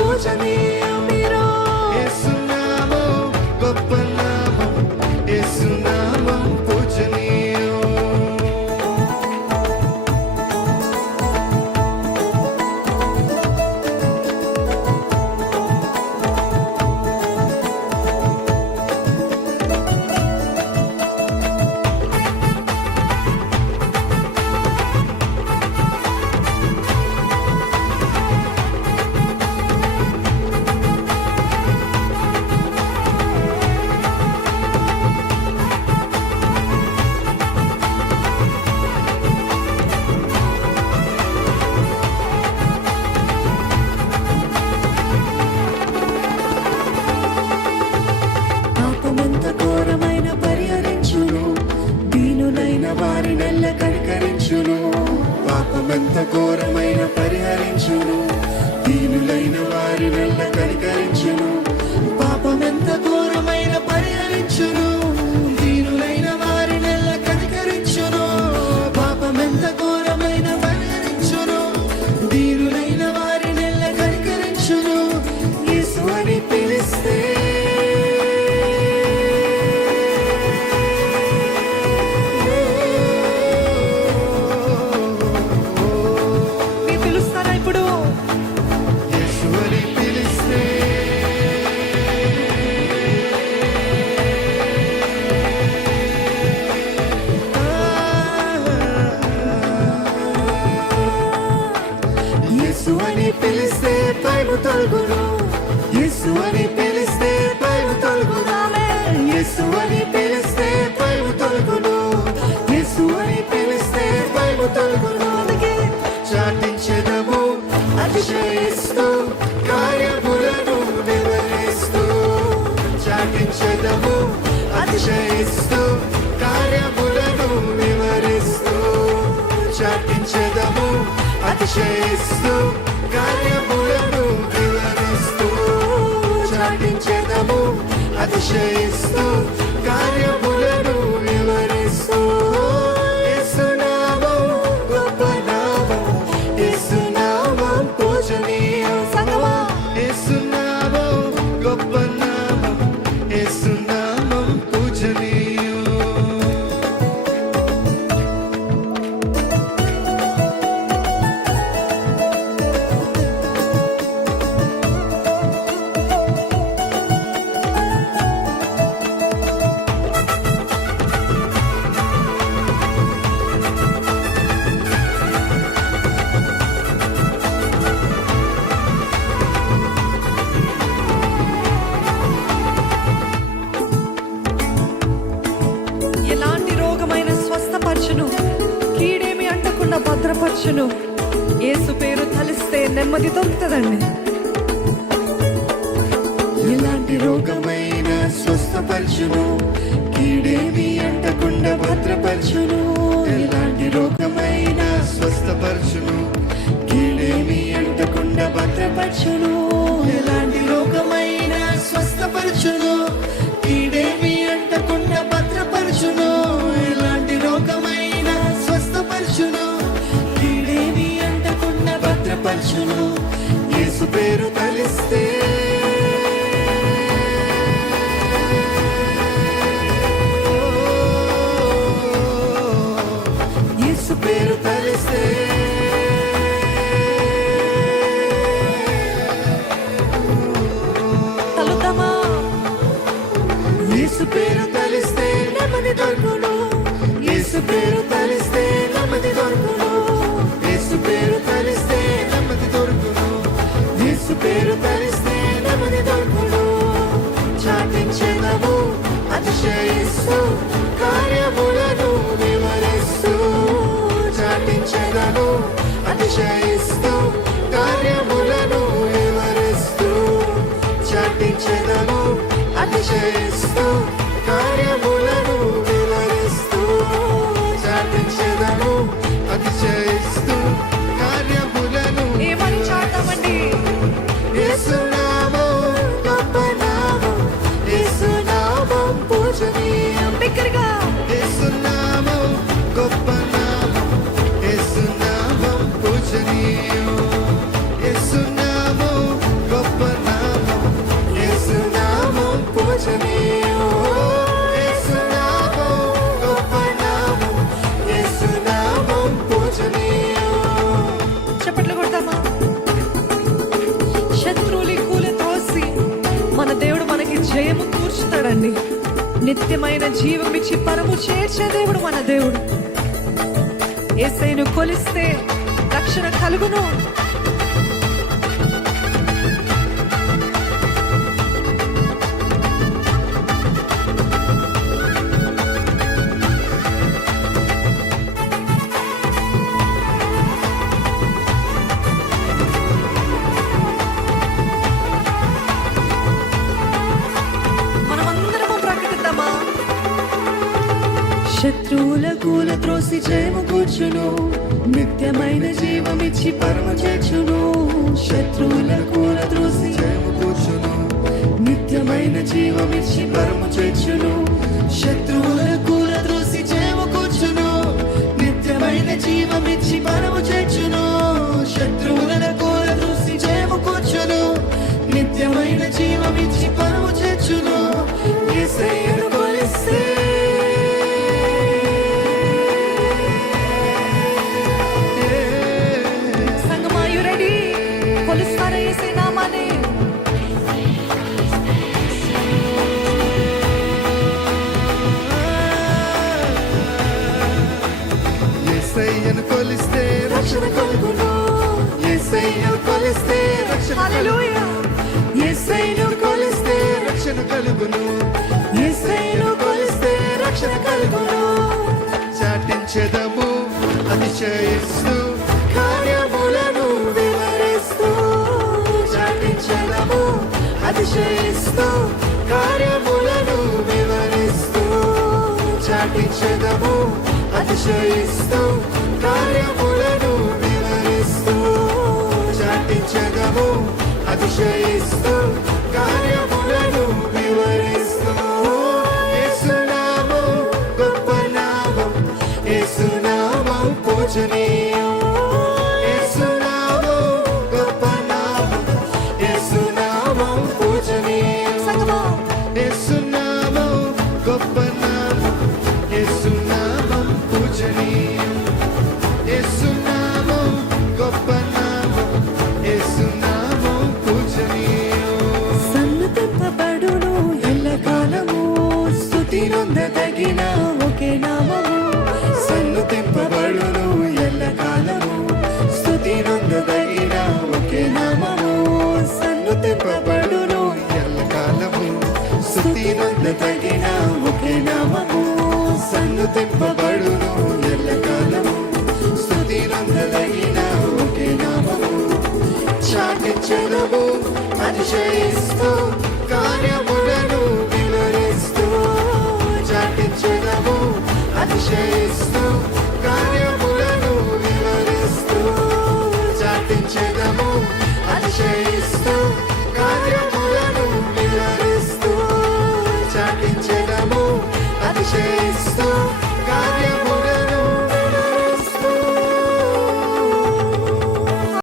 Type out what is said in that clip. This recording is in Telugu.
躲着你 దీనులైన వారి వెళ్ళ కనికరి తొలుగును యేసు అని పిలిస్తే పైరు తొలుగుదామే. యేసు అని పిలిస్తే పైరు తొలుగును. యేసు అని పిలిస్తే పైరు తొలుగును. చాటించదము అతిశయిస్తూ కార్యములను వివరిస్తూ చాటించదము అతిశయిస్తూ కార్యములను వివరిస్తూ చాటించదము అతిశయిస్తూ కార్యము పాటించేదము అతిశయిస్తూ కార్యము తీరుతుందండి ఎలాంటి రోగమైన స్వస్థపరచును. కీడేమి అంటకుండా భద్రపరచును. ఎలాంటి రోగమైన స్వస్థపరచును. కీడేమి అంటకుండా భద్రపరచును. ఎలాంటి రోగమైన స్వస్థపరచును. నిత్యమైన జీవం ఇచ్చి పరము చేర్చే దేవుడు మన దేవుడు. ఏసైను కొలిస్తే రక్షణ కలుగును. శత్రువుల కూల త్రోసి జయము కూర్చును. నిత్యమైన జీవమిచ్చి పరమ చేర్చును. శత్రువుల కూల త్రోసి జయము కూర్చును. నిత్యమైన జీవమిచ్చి పరమ చేర్చును. శత్రువుల యేసయ్యను కొలిస్తే రక్షణ హల్లెలూయా యేసయ్యను కొలిస్తే రక్షణ కలుగును. యేసయ్యను కొలిస్తే రక్షణ కలుగును చాటించెదము అతిశయిస్తూ. కార్యములను వివరిస్తూ. చాటించెదము అతిశయిస్తూ. కార్యములను వివరిస్తూ. చాటించెదము అతిశయిస్తూ. కార్యములను చాటించెదము అతిశయిస్తూ కార్యములను సన్నుతింపబడును ఎల్లకాలము స్తుతి నందదగిన ఒకే నామము. చాటించదము అతిశయిస్తూ కార్యములను వివరిస్తూ. చాటించదము అతిశయిస్తూ